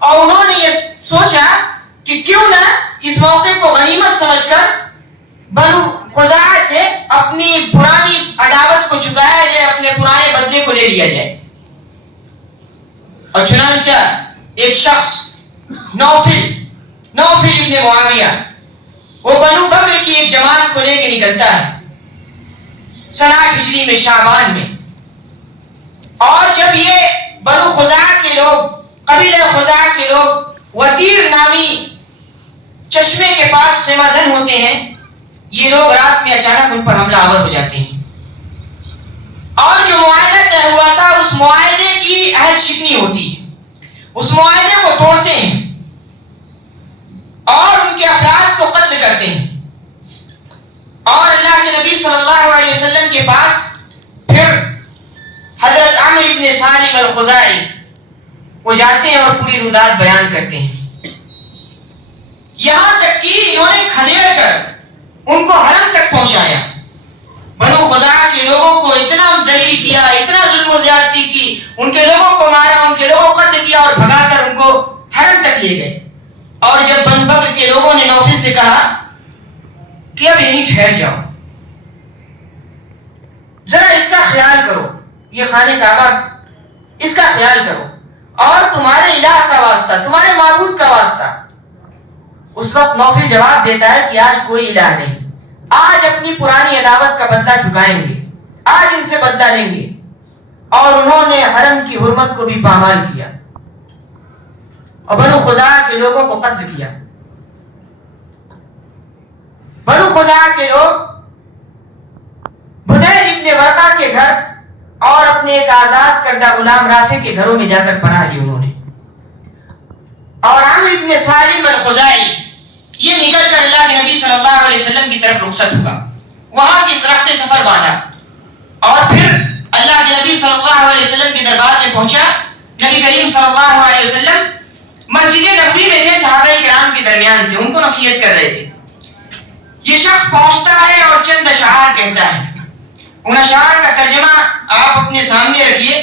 اور انہوں نے یہ سوچا کہ کیوں نہ اس موقع کو غنیمت سمجھ کر بنو خزاعہ سے اپنی پرانی عداوت کو چکایا جائے، اپنے پرانے بدلے کو لے لیا جائے۔ اور چنانچہ ایک شخص نوفل ابن معاویہ، وہ بنو بکر کی ایک جماعت کو لے کے نکلتا ہے سنہ 8 ہجری میں شعبان میں۔ اور جب یہ بنو خزاعہ کے لوگ، قبیلہ خزاعہ کے لوگ وتیر نامی چشمے کے پاس خیمہ زن ہوتے ہیں، یہ لوگ رات میں اچانک ان پر حملہ آور ہو جاتے ہیں، اور جو معاہدہ طے ہوا تھا اس معاہدے کی عہد شکنی ہوتی ہے، اس معاہدے کو توڑتے ہیں اور ان کے افراد کو قتل کرتے ہیں۔ اور اللہ کے نبی صلی اللہ علیہ وسلم کے پاس پھر حضرت عمرو ابن سالم الخزاعی وہ جاتے ہیں اور پوری رودات بیان کرتے ہیں، یہاں تک کہ انہوں نے کھدیڑ کر ان کو حرم تک پہنچایا۔ بنو خزاعہ کے لوگوں کو اتنا ذلیل کیا، اتنا ظلم و زیادتی کی، ان کے لوگوں کو مارا، ان کے لوگوں کو قتل کیا اور بھگا کر ان کو حرم تک لے گئے۔ اور جب بنو بکر کے لوگوں نے نوفل سے کہا کہ اب یہیں ٹھہر جاؤ، ذرا اس کا خیال کرو، یہ خانہ کعبہ اس کا خیال کرو، اور تمہارے الہ کا واسطہ، تمہارے معبود کا واسطہ۔ اس وقت نوفل جواب دیتا ہے کہ آج کوئی الہ نہیں، آج اپنی پرانی عداوت کا بدلہ چکائیں گے، آج ان سے بدلہ لیں گے۔ اور انہوں نے حرم کی حرمت کو بھی پامال کیا اور بنو خزاعہ کے لوگوں کو قتل کیا۔ بنو خزاعہ کے لوگ بدیل ابن ورقہ کے گھر اور اپنے ایک آزاد کردہ غلام رافع کے گھروں میں جا کر پناہ لی انہوں نے۔ اور عمرو ابن سالم الخزاعی یہ نکل کر اللہ کے نبی صلی اللہ علیہ وسلم کی طرف رخصت ہوا، وہاں کی رخت سفر باندھا، اور پھر اللہ کے نبی صلی اللہ علیہ وسلم کے دربار میں پہنچا۔ نبی کریم صلی اللہ علیہ وسلم مسجد نبوی میں تھے، صحابہ کرام کے درمیان تھے، ان کو نصیحت کر رہے تھے۔ یہ شخص پہنچتا ہے اور چند اشعار کہتا ہے، ان اشعار کا ترجمہ آپ اپنے سامنے رکھیے۔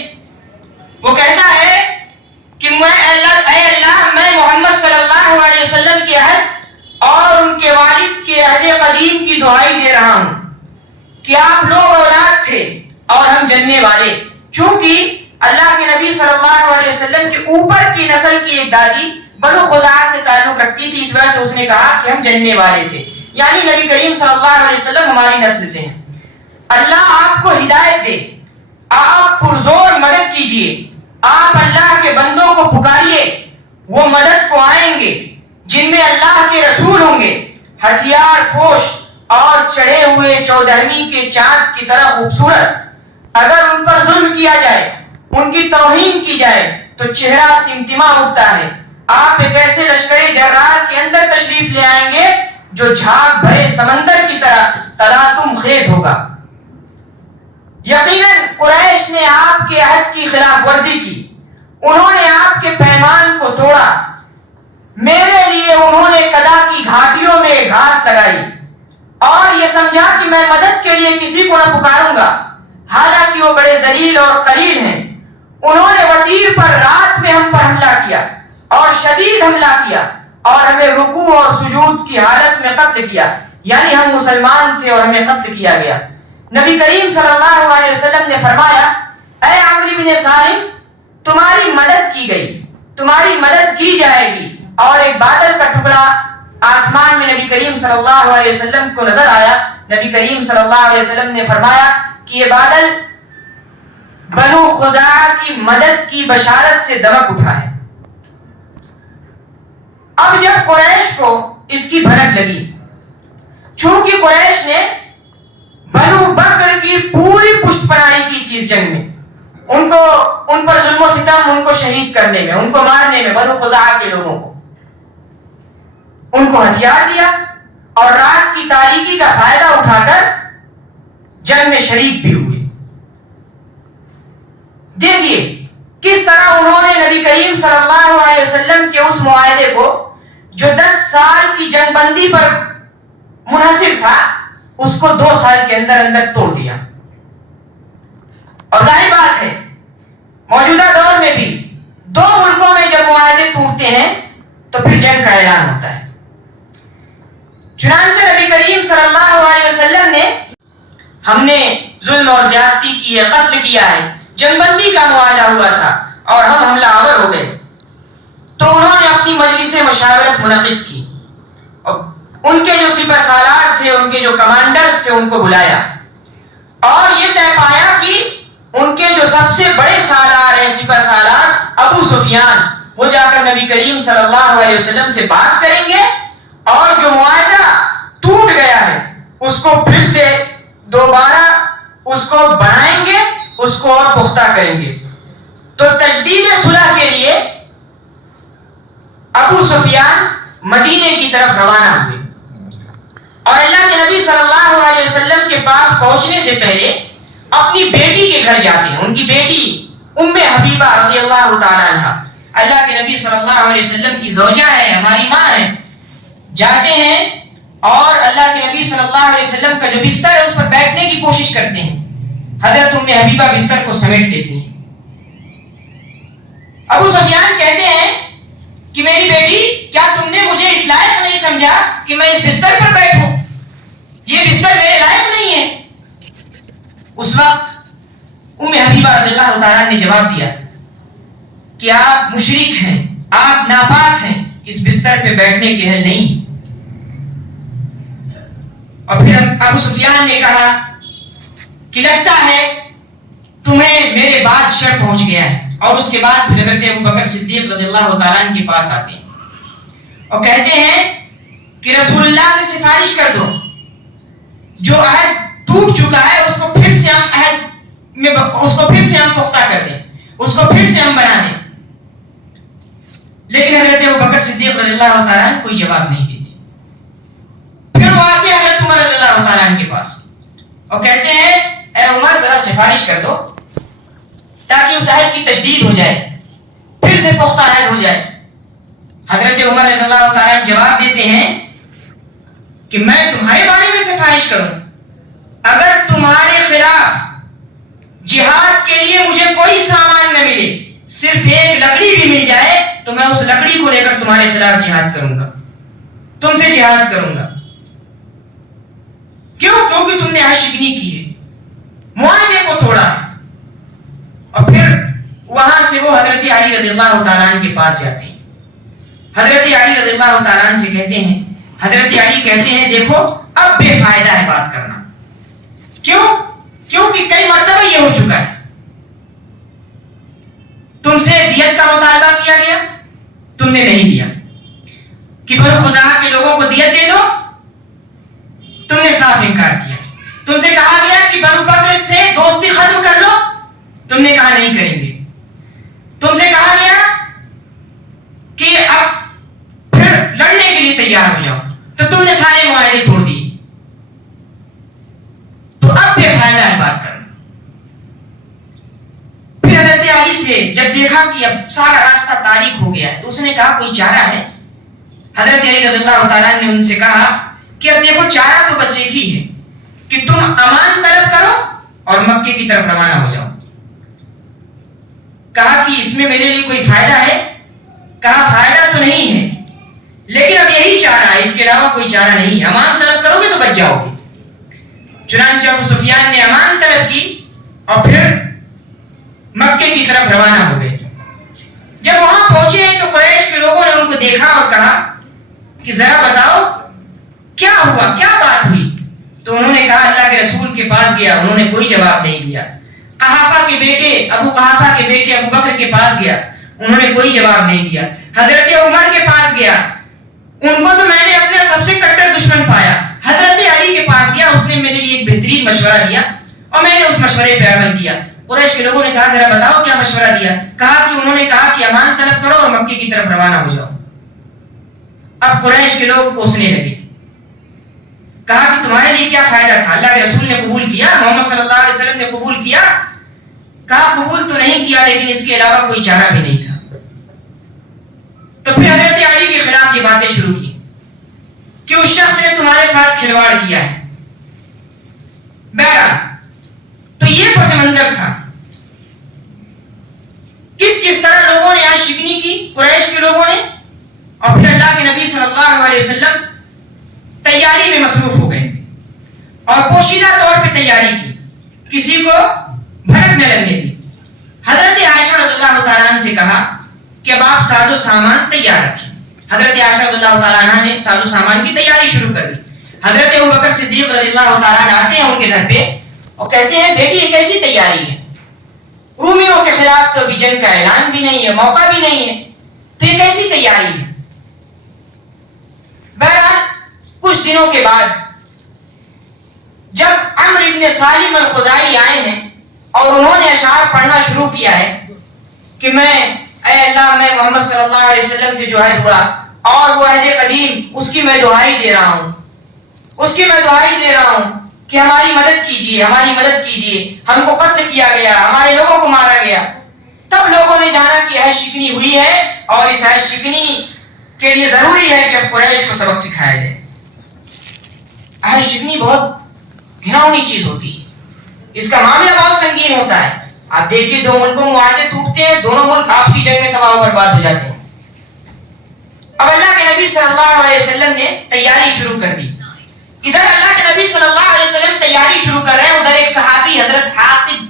وہ کہتا ہے کہ اے اللہ، میں محمد صلی اللہ علیہ وسلم کے عہد اور ان کے والد کے عہد قدیم کی دعائی دے رہا ہوں کہ آپ لوگ اولاد تھے اور ہم جننے والے۔ چونکہ اللہ کے نبی صلی اللہ علیہ وسلم کے اوپر کی نسل کی ایک دادی بنو خزاعہ سے تعلق رکھتی تھی، اس وجہ سے اس نے کہا کہ ہم جننے والے تھے، یعنی نبی کریم صلی اللہ علیہ وسلم ہماری نسل سے ہیں۔ اللہ آپ کو ہدایت دے، آپ پرزور مدد کیجئے، آپ اللہ کے بندوں کو پکاریے، وہ مدد کو آئیں گے جن میں اللہ کے رسول ہوں گے، ہتھیار پوش اور چڑھے ہوئے 14ویں کے چاند کی طرح خوبصورت۔ اگر ان پر ظلم کیا جائے، ان کی توہین کی جائے تو چہرہ تمتما اٹھتا ہے۔ آپ ایک ایسے لشکر جرار کے اندر تشریف لے آئیں گے جو جھاگ بھرے سمندر کی طرح تلاطم خیز ہوگا۔ یقیناً قریش نے آپ کے عہد کی خلاف ورزی کی، انہوں نے آپ کے پیمان کو توڑا، میرے لیے انہوں نے قدا کی گھاٹیوں میں گھات لگائی اور یہ سمجھا کہ میں مدد کے لیے کسی کو نہ پکاروں گا، حالانکہ وہ بڑے ذلیل اور قلیل ہیں۔ انہوں نے وتیر پر رات میں ہم پر حملہ کیا اور شدید حملہ کیا اور ہمیں رکوع اور سجود کی حالت میں قتل کیا، یعنی ہم مسلمان تھے اور ہمیں قتل کیا گیا۔ نبی کریم صلی اللہ علیہ وسلم نے فرمایا، اے عمرو بن سالم، تمہاری مدد کی گئی، تمہاری مدد کی جائے گی۔ اور ایک بادل کا ٹکڑا آسمان میں نبی کریم صلی اللہ علیہ وسلم کو نظر آیا۔ نبی کریم صلی اللہ علیہ وسلم نے فرمایا کہ یہ بادل بنو خزاعہ کی مدد کی بشارت سے دمک اٹھا ہے۔ اب جب قریش کو اس کی بھنک لگی، چونکہ قریش نے بنو بکر کی پوری پشت پناہی کی تھی اس جنگ میں، ان پر ظلم و ستم، ان کو شہید کرنے میں، ان کو مارنے میں، بنو خزاعہ کے لوگوں کو ان کو ہتھیار دیا اور رات کی تاریکی کا فائدہ اٹھا کر جنگ میں شریک بھی ہوئے۔ دیکھیے کس طرح انہوں نے نبی کریم صلی اللہ علیہ وسلم کے اس معاہدے کو جو 10 سال کی جنگ بندی پر منحصر تھا، اس کو 2 سال کے اندر اندر توڑ دیا۔ اور ظاہر بات ہے موجودہ دور میں بھی دو ملکوں میں جب معاہدے ٹوٹتے ہیں تو پھر جنگ کا اعلان ہوتا ہے. چنانچہ نبی کریم صلی اللہ علیہ وسلم نے ہم نے ظلم اور زیادتی کی ہے، قتل کیا ہے، جنگ بندی کا معاہدہ ہوا تھا اور ہم حملہ آور ہو گئے، تو انہوں نے اپنی مجلس مشاورت منعقد کی اور ان کے جو سپہ سالار تھے، ان کے جو کمانڈرز تھے، ان کو بلایا اور یہ طے پایا کہ ان کے جو سب سے بڑے سالار ہیں، سپہ سالار ابو سفیان، وہ جا کر نبی کریم صلی اللہ علیہ وسلم سے بات کریں گے اور جو معاہدہ ٹوٹ گیا ہے اس کو پھر سے دوبارہ اس کو بنائیں گے، اس کو اور پختہ کریں گے. تو تجدید صلح کے لیے ابو سفیان مدینے کی طرف روانہ ہوئے اور اللہ کے نبی صلی اللہ علیہ وسلم کے پاس پہنچنے سے پہلے اپنی بیٹی کے گھر جاتے ہیں. ان کی بیٹی ام حبیبہ رضی اللہ تعالی عنہ، اللہ کے نبی صلی اللہ علیہ وسلم کی زوجہ ہے، ہماری ماں ہے. جاتے ہیں اور اللہ کے نبی صلی اللہ علیہ وسلم کا جو بستر ہے اس پر بیٹھنے کی کوشش کرتے ہیں. حضرت ام حبیبہ بستر کو سمیٹ لیتی ہیں. ابو سفیان کہتے ہیں کہ میری بیٹی، کیا تم نے مجھے اس لائق نہیں سمجھا کہ میں اس بستر پر بیٹھوں؟ یہ بستر میرے لائق نہیں ہے. اس وقت ام حبیبہ رضی اللہ تعالیٰ نے جواب دیا کہ آپ مشرک ہیں، آپ ناپاک ہیں، اس بستر پہ بیٹھنے کے اہل نہیں. اور پھر ابو سفیان نے کہا کہ لگتا ہے تمہیں میرے بعد شر پہنچ گیا ہے. اور اس کے بعد پھر حضرت ابو بکر صدیق رضی اللہ تعالیٰ عنہ کے پاس آتے ہیں اور کہتے ہیں کہ رسول اللہ سے سفارش کر دو، جو عہد ٹوٹ چکا ہے اس کو پھر سے ہم عہد میں اس کو پھر سے ہم پختہ کر دیں، اس کو پھر سے ہم بنا دیں. لیکن حضرت ابو بکر صدیق رضی اللہ تعالیٰ عنہ کوئی جواب نہیں دیتے. پھر وہ آتے ہیں حضرت عمر رضی اللہ تعالیٰ عنہ کے پاس اور کہتے ہیں اے عمر ذرا سفارش کر دو تاکہ اس عہد کی تجدید ہو جائے، پھر سے پختہ عہد ہو جائے. حضرت عمر رضی اللہ تعالیٰ عنہ جواب دیتے ہیں کہ میں تمہارے بارے میں سفارش کروں؟ اگر تمہارے خلاف جہاد کے لیے مجھے کوئی سامان نہ ملے، صرف ایک لکڑی بھی مل جائے تو میں اس لکڑی کو لے کر تمہارے خلاف جہاد کروں گا، تم سے جہاد کروں گا. کیوں؟ کیونکہ تم نے عہد شکنی کی ہے، معاہدے کو توڑا ہے. اور پھر وہاں سے وہ حضرت علی رضی اللہ تعالیٰ عنہ کے پاس جاتے ہیں. حضرت علی رضی اللہ تعالیٰ عنہ سے کہتے ہیں، حضرت علی کہتے ہیں دیکھو اب بے فائدہ ہے بات کرنا. کیوں؟ کیونکہ کئی مرتبہ یہ ہو چکا ہے، تم سے دیت کا مطالبہ کیا گیا، تم نے نہیں دیا، کہ بنو خزاعہ کے لوگوں کو دیت دے دو، تم نے صاف انکار کیا. تم سے کہا گیا کہ بنو بکر سے دوستی ختم کر لو، تم نے کہا نہیں کریں گے. تم سے کہا گیا کہ اب پھر لڑنے کے لیے تیار ہو جاؤ، تو تم نے سارے معاہدے توڑ دیے. تو اب بے فائدہ ہے بات کرنا. پھر حضرت علی سے جب دیکھا کہ اب سارا راستہ تاریک ہو گیا ہے تو اس نے کہا کوئی چارہ ہے؟ حضرت علی رضی اللہ تعالیٰ نے ان سے کہا کہ اب دیکھو چارہ تو بس ایک ہی ہے کہ تم امان طلب کرو اور مکے کی طرف روانہ ہو جاؤ. کہا کہ اس میں میرے لیے کوئی فائدہ ہے؟ کہا فائدہ تو نہیں ہے، لیکن اب یہی چارہ ہے، اس کے علاوہ کوئی چارہ نہیں. امان طلب کرو گے تو بچ جاؤ گے. چنانچہ ابو سفیان نے امان طلب کی اور پھر مکے کی طرف روانہ ہو گئے. جب وہاں پہنچے تو قریش کے لوگوں نے ان کو دیکھا اور کہا کہ ذرا بتاؤ کیا ہوا، کیا بات ہوئی؟ تو انہوں نے کہا اللہ کے رسول کے پاس گیا، انہوں نے کوئی جواب نہیں دیا. قحافہ کے بیٹے ابو قحافہ کے بیٹے ابو بکر کے پاس گیا، انہوں نے کوئی جواب نہیں دیا. حضرت عمر کے پاس گیا، ان کو تو میں نے اپنا سب سے کٹر دشمن پایا. حضرت علی کے پاس گیا، اس نے میرے لیے ایک بہترین مشورہ دیا اور میں نے اس مشورے پہ عمل کیا. قریش کے لوگوں نے کہا ذرا بتاؤ کیا مشورہ دیا؟ کہا کہ انہوں نے کہا کہ امان طلب کرو اور مکے کی طرف روانہ ہو جاؤ. اب قریش کے لوگ کوسنے لگے، کہا کہ تمہارے لیے کیا فائدہ تھا؟ اللہ کے رسول نے قبول کیا، محمد صلی اللہ علیہ وسلم نے قبول کیا. کہا قبول تو نہیں کیا لیکن اس کے علاوہ کوئی چارہ بھی نہیں تھا. تو پھر حضرت علی کے خلاف یہ باتیں شروع کی کہ اس شخص نے تمہارے ساتھ کھلواڑ کیا ہے. بہرحال تو یہ پس منظر تھا، کس طرح لوگوں نے عہد اور پوشیدہ طور پہ تیاری کی، کسی کو بھنک نہ لگنے دی۔ حضرت عائشہ رضی اللہ تعالیٰ عنہ سے کہا کہ اب آپ ساز و سامان تیار رکھیں۔ حضرت عائشہ رضی اللہ تعالیٰ عنہ نے ساز و سامان کی تیاری شروع کر دی۔ حضرت ابوبکر صدیق رضی اللہ تعالیٰ عنہ آتے ہیں ان کے گھر پہ اور کہتے ہیں بیٹی یہ کیسی تیاری ہے؟ رومیوں کے خلاف تو ابھی جنگ کا اعلان بھی نہیں ہے، موقع بھی نہیں ہے، تو یہ کیسی تیاری ہے؟ بہرحال کچھ دنوں کے بعد جب عمرو ابن سالم الخزاعی آئے ہیں اور انہوں نے اشعار پڑھنا شروع کیا ہے کہ اے اللہ میں محمد صلی اللہ علیہ وسلم سے جو عہد ہوا اور وہ عہد قدیم اس کی میں دعائی دے رہا ہوں، اس کی میں دعائی دے رہا ہوں کہ ہماری مدد کیجیے، ہماری مدد کیجیے، ہم کو قتل کیا گیا، ہمارے لوگوں کو مارا گیا۔ تب لوگوں نے جانا کہ عہد شکنی ہوئی ہے اور اس عہد شکنی کے لیے ضروری ہے کہ اب قریش کو سبق سکھایا جائے۔ عہد شکنی بہت گھناؤنی چیز ہوتی ہے، اس کا معاملہ بہت سنگین ہوتا ہے۔ آپ دیکھیے دو ملکوں میں معاہدے ٹوٹتے ہیں، دونوں ملک آپسی جنگ میں تباہ و برباد ہو جاتے ہیں۔ اب اللہ کے نبی صلی اللہ علیہ وسلم نے تیاری شروع کر دی۔ ادھر اللہ کے نبی صلی اللہ علیہ وسلم تیاری شروع کر رہے ہیں، ادھر ایک صحابی حضرت حاطب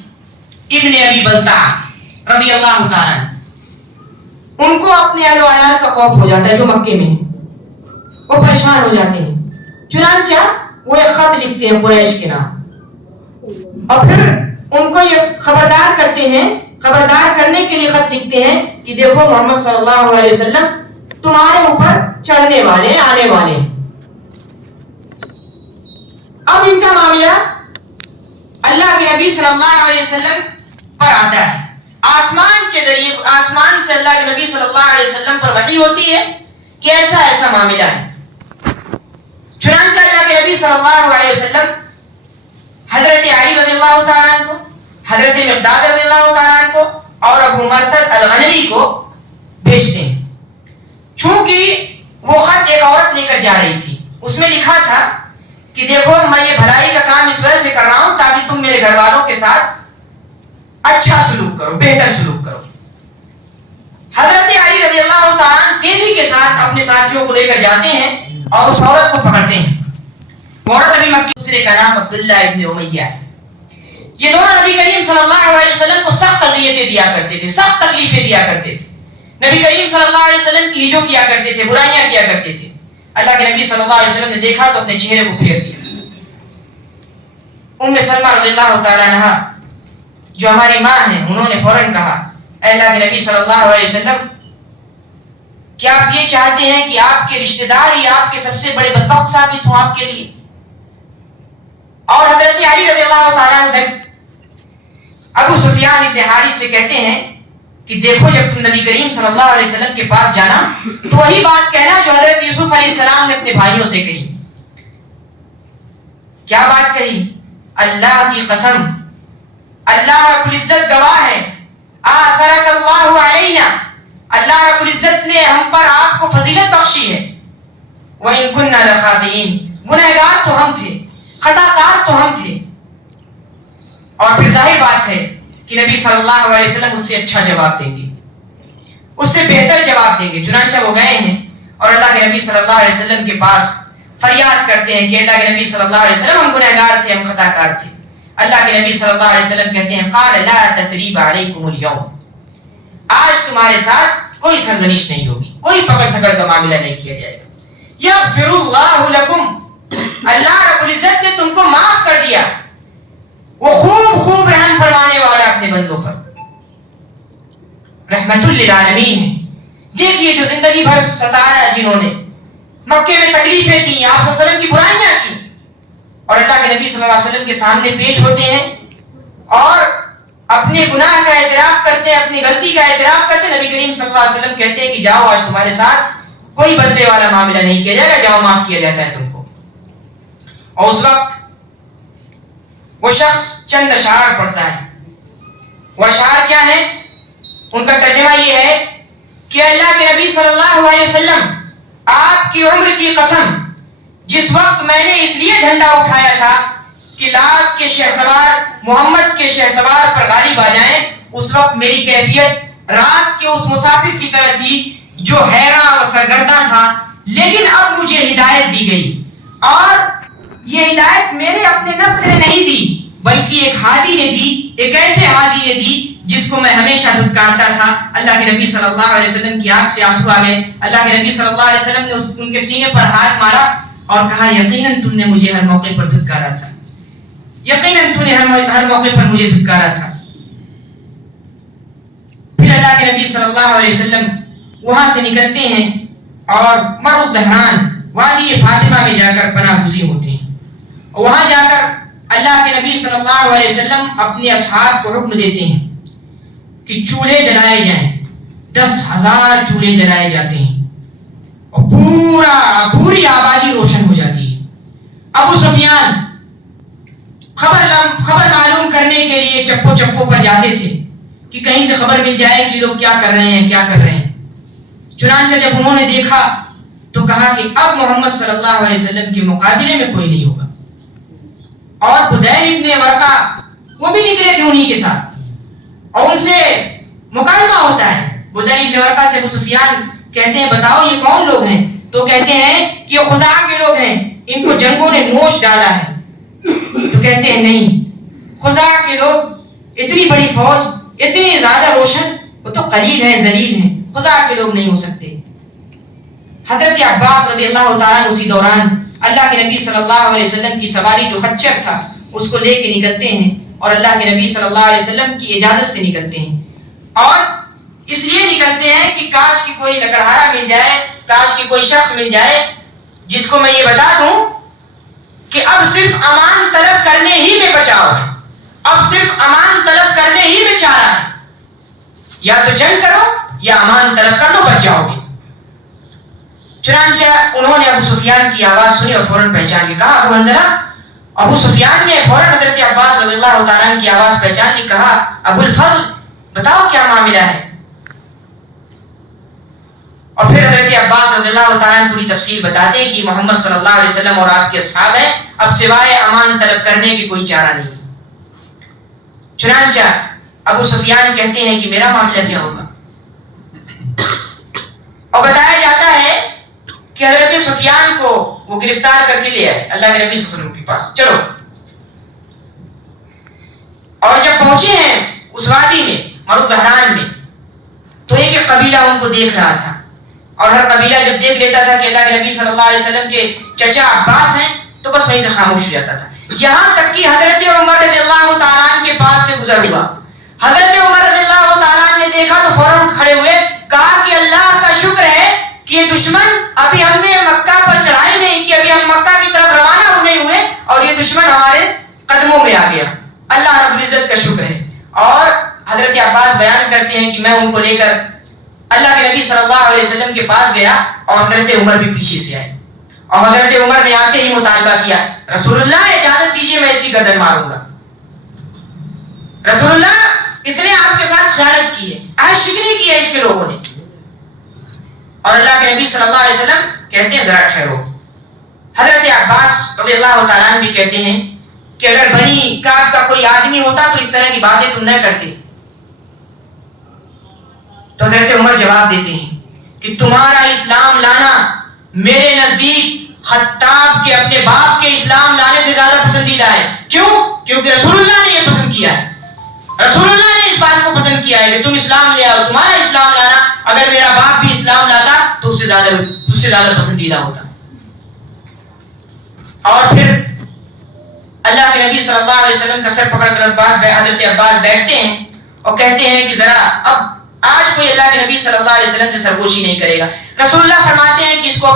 ابن ابی بلتعہ رضی اللہ تعالیٰ ان کو اپنے اہل و عیال کا خوف ہو جاتا ہے جو مکے میں، وہ پریشان ہو جاتے ہیں، چنانچہ وہ ایک خط لکھتے ہیں قریش کے نام اور پھر ان کو یہ خبردار کرتے ہیں، خبردار کرنے کے لیے خط لکھتے ہیں کہ دیکھو محمد صلی اللہ علیہ وسلم تمہارے اوپر چڑھنے والے آنے والے ہیں۔ اب ان کا معاملہ اللہ کے نبی صلی اللہ علیہ وسلم پر آتا ہے، آسمان کے ذریعے، آسمان سے اللہ کے نبی صلی اللہ علیہ وسلم پر وحی ہوتی ہے کہ ایسا ایسا معاملہ ہے۔ چنانچہ اللہ کے نبی صلی اللہ علیہ وسلم حضرت علی رضی اللہ تعالیٰ عنہ کو، حضرت مقداد رضی اللہ تعالیٰ عنہ کو اور ابو مرثد الغنوی کو بھیجتے ہیں۔ چونکہ وہ خط ایک عورت لے کر جا رہی تھی، اس میں لکھا تھا کہ دیکھو میں یہ بھلائی کا کام اس وجہ سے کر رہا ہوں تاکہ تم میرے گھر والوں کے ساتھ اچھا سلوک کرو، بہتر سلوک کرو۔ حضرت علی رضی اللہ تعالیٰ تیزی کے ساتھ اپنے ساتھیوں کو لے کر جاتے ہیں اور اس عورت کو پکڑتے ہیں۔ عورت ابھی مکی، دوسرے کا نام عبداللہ ابن امیہ ہے۔ یہ دونوں نبی کریم صلی اللہ علیہ وسلم کو سخت اذیتیں دیا کرتے تھے، سخت تکلیفیں دیا کرتے تھے۔ نبی کریم صلی اللہ علیہ وسلم کی ہجو کیا کرتے تھے، برائیاں کیا کرتے تھے۔ اللہ کے نبی صلی اللہ علیہ وسلم نے دیکھا تو اپنے چہرے کو پھیر دیا۔ ام سلمہ رضی اللہ تعالیٰ عنہا جو ہماری ماں ہیں، انہوں نے فوراً کہا اے اللہ کے نبی صلی اللہ علیہ وسلم کیا آپ یہ چاہتے ہیں کہ آپ کے رشتہ دار ہی آپ کے سب سے بڑے بدبخت ثابت ہوں آپ کے لیے؟ اور حضرت علی رضی اللہ تعالیٰ عنہ ابو سفیان ابن حارث سے کہتے ہیں کہ دیکھو جب تم نبی کریم صلی اللہ علیہ وسلم کے پاس جانا تو وہی بات کہنا جو حضرت یوسف علیہ السلام نے اپنے بھائیوں سے کہی۔ کیا بات کہی؟ اللہ کی قسم، اللہ رب العزت گواہ ہے، آثرک اللہ علینا، اللہ رب العزت نے ہم پر آپ کو فضیلت بخشی ہے۔ وَإِن كُنَّا لَخَاطِئِينَ، گنہگار تو ہم تھے، خطا کار تو ہم تھے۔ اور پھر ظاہر بات ہے کہ نبی صلی اللہ علیہ وسلم اس سے اچھا جواب دیں گے، اس سے بہتر جواب دیں گے۔ چنانچہ وہ گئے ہیں اور اللہ کے نبی صلی اللہ علیہ وسلم کے پاس فریاد کرتے ہیں کہ اللہ کے نبی صلی اللہ علیہ وسلم ہم گنہگار تھے، ہم خطا کار تھے۔ اللہ کے نبی صلی اللہ علیہ وسلم کہتے ہیں قال لا تثریب علیکم اليوم، آج تمہارے ساتھ کوئی سرزنش نہیں ہوگی، کوئی پکڑ دھکڑ کا معاملہ نہیں کیا جائے گا۔ یغفر اللہ لکم، اللہ رب العزت نے تم کو معاف کر دیا، وہ خوب خوب رحم فرمانے والا اپنے بندوں پر، رحمت للعالمین ہے۔ دیکھیے جو زندگی بھر ستایا جنہوں نے، مکے میں تکلیفیں دی، آپ صلی اللہ علیہ وسلم کی برائیاں کی، اور اللہ کے نبی صلی اللہ علیہ وسلم کے سامنے پیش ہوتے ہیں اور اپنے گناہ کا اعتراف کرتے ہیں، اپنی غلطی کا اعتراف کرتے ہیں۔ نبی کریم صلی اللہ علیہ وسلم کہتے ہیں کہ جاؤ آج تمہارے ساتھ کوئی بدلے والا معاملہ نہیں کیا جائے گا، جاؤ معاف کیا جاتا ہے تم کو۔ اور اس وقت وہ شخص چند اشعار پڑھتا ہے۔ وہ اشعار کیا ہیں؟ ان کا ترجمہ یہ ہے کہ اللہ کے نبی صلی اللہ علیہ وسلم آپ کی عمر کی قسم، جس وقت میں نے اس لیے جھنڈا اٹھایا تھا کہ لات کے شہسوار محمد کے شہسوار پر غالب آ جائیں، اس وقت میری کیفیت رات کے اس مسافر کی طرح تھی جو حیراں و سرگرداں تھا، لیکن اب مجھے ہدایت دی گئی اور یہ ہدایت میرے اپنے نفس نے نہیں دی بلکہ ایک ہادی نے دی، ایک ایسے ہادی نے دی جس کو میں ہمیشہ دھتکارتا تھا۔ اللہ کے نبی صلی اللہ علیہ وسلم کی آنکھ سے آنسو آ گئے۔ اللہ کے نبی صلی اللہ علیہ وسلم نے ان کے سینے پر ہاتھ مارا اور کہا یقیناً تم نے مجھے ہر موقع پر دھتکارا تھا، یقیناً تم نے ہر موقع پر مجھے دھتکارا تھا۔ پھر اللہ کے نبی صلی اللہ علیہ وسلم وہاں سے نکلتے ہیں اور مر الدہران وادی فاطمہ میں جا کر پناہ گزین ہوتے ہیں۔ وہاں جا کر اللہ کے نبی صلی اللہ علیہ وسلم اپنے اصحاب کو حکم دیتے ہیں کہ چولہے جلائے جائیں، 10,000 چولہے جلائے جاتے ہیں اور پوری آبادی روشن ہو جاتی ہے۔ ابو سفیان خبر معلوم کرنے کے لیے چپو پر جاتے تھے کہ کہیں سے خبر مل جائے کہ لوگ کیا کر رہے ہیں، کیا کر رہے ہیں۔ چنانچہ جب انہوں نے دیکھا تو کہا کہ اب محمد صلی اللہ علیہ وسلم کے مقابلے میں کوئی نہیں ہوگا۔ اور بدیل ابن ورقہ وہ بھی نکلے تھے انہی کے ساتھ اور ان سے مکالمہ ہوتا ہے۔ بدیل ابن ورقہ سے ابو سفیان کہتے ہیں بتاؤ یہ کون لوگ ہیں؟ تو کہتے ہیں کہ یہ خزاعہ کے لوگ ہیں، ان کو جنگوں نے نوش ڈالا ہے۔ تو کہتے ہیں نہیں، خزاعہ کے لوگ اتنی بڑی فوج، اتنی زیادہ روشن، وہ تو قلیل ہیں، ذلیل ہیں، خزاعہ کے لوگ نہیں ہو سکتے۔ حضرت عباس رضی اللہ تعالیٰ عنہ اسی دوران اللہ کے نبی صلی اللہ علیہ وسلم کی سواری جو خچر تھا اس کو لے کے نکلتے ہیں اور اللہ کے نبی صلی اللہ علیہ وسلم کی اجازت سے نکلتے ہیں، اور اس لیے نکلتے ہیں کہ کاش کی کوئی لکڑہارا مل جائے، کاش کی کوئی شخص مل جائے جس کو میں یہ بتا دوں کہ اب صرف امان طلب کرنے ہی میں بچاؤ ہے، اب صرف امان طلب کرنے ہی میں چارہ ہے، یا تو جنگ کرو یا امان طلب کر لو، بچ جاؤ گے۔ چنانچہ انہوں نے ابو سفیان کی آواز سنی اور فوراً پہچان کے کہا ابو حنظلہ۔ ابو سفیان نے فوراً حضرت عباس رضی اللہ تعالیٰ عنہ کی آواز پہچان لی، کہا ابو الفضل بتاؤ کیا معاملہ ہے؟ اور پھر حضرت عباس رضی اللہ تعالیٰ عنہ پوری تفصیل بتاتے ہیں کہ محمد صلی اللہ علیہ وسلم اور آپ کے اصحاب ہیں، اب سوائے امان طلب کرنے کی کوئی چارہ نہیں۔ چنانچہ ابو سفیان کہتے ہیں کہ میرا معاملہ کیا ہوگا؟ اور بتایا جاتا ہے کہ حضرت سفیان کو وہ گرفتار کر کے لے آئے اللہ کے نبی صلی اللہ علیہ وسلم کے پاس، چلو۔ اور جب پہنچے ہیں اس وادی میں، مر الدہران میں، تو ایک قبیلہ ان کو دیکھ رہا تھا، اور ہر قبیلہ جب دیکھ لیتا تھا کہ اللہ کے نبی صلی اللہ علیہ وسلم کے چچا عباس ہیں تو بس وہیں سے خاموش ہو جاتا تھا۔ یہاں تک کہ حضرت عمر رضی اللہ تعالیٰ عنہ کے پاس سے گزر ہوا، حضرت عمر رضی اللہ تعالیٰ عنہ نے دیکھا تو فوراً کھڑے ہوئے، کہا کہ اللہ کا شکر ہے کہ یہ دشمن ابھی ہم نے مکہ پر چڑھائی نہیں کی، ابھی ہم مکہ کی طرف روانہ ہونے ہوئے اور یہ دشمن ہمارے قدموں میں آ گیا، اللہ رب العزت کا شکر ہے۔ اور حضرت عباس بیان کرتے ہیں کہ میں ان کو لے کر اللہ کے نبی صلی اللہ علیہ وسلم کے پاس گیا اور حضرت عمر بھی پیچھے سے آئے، اور حضرت عمر نے آتے ہی مطالبہ کیا رسول اللہ اجازت دیجیے میں اس کی گردن ماروں گا، رسول اللہ اس نے آپ کے ساتھ خیانت کی ہے، عاشقی کی ہے اس کے لوگوں نے۔ اور اللہ کے نبی صلی اللہ علیہ وسلم کہتے ہیں ذرا ٹھہرو۔ حضرت عباس رضی اللہ تعالیٰ عنہ بھی کہتے ہیں کہ اگر بنی کعب کا کوئی آدمی ہوتا تو اس طرح کی باتیں تم نہ کرتے۔ تو حضرت عمر جواب دیتے ہیں کہ تمہارا اسلام لانا میرے نزدیک خطاب کے اپنے باپ کے اسلام لانے سے زیادہ پسندیدہ ہے۔ کیوں؟ کیونکہ رسول اللہ نے یہ پسند کیا ہے، رسول اللہ نے اس بات کو پسند کیا ہے کہ تم اسلام لے آؤ، تمہارا اسلام لانا اگر میرا باپ بھی اسلام لاتا تو اس سے زیادہ پسندیدہ ہوتا۔ اور پھر اللہ کے نبی صلی اللہ علیہ وسلم کا سر پکڑ کر حضرت عباس بیٹھتے ہیں اور کہتے ہیں کہ ذرا اب آج کوئی اللہ کے نبی صلی اللہ علیہ وسلم سے سرگوشی نہیں کرے گا۔ رسول اللہ فرماتے ہیں کہ اس کو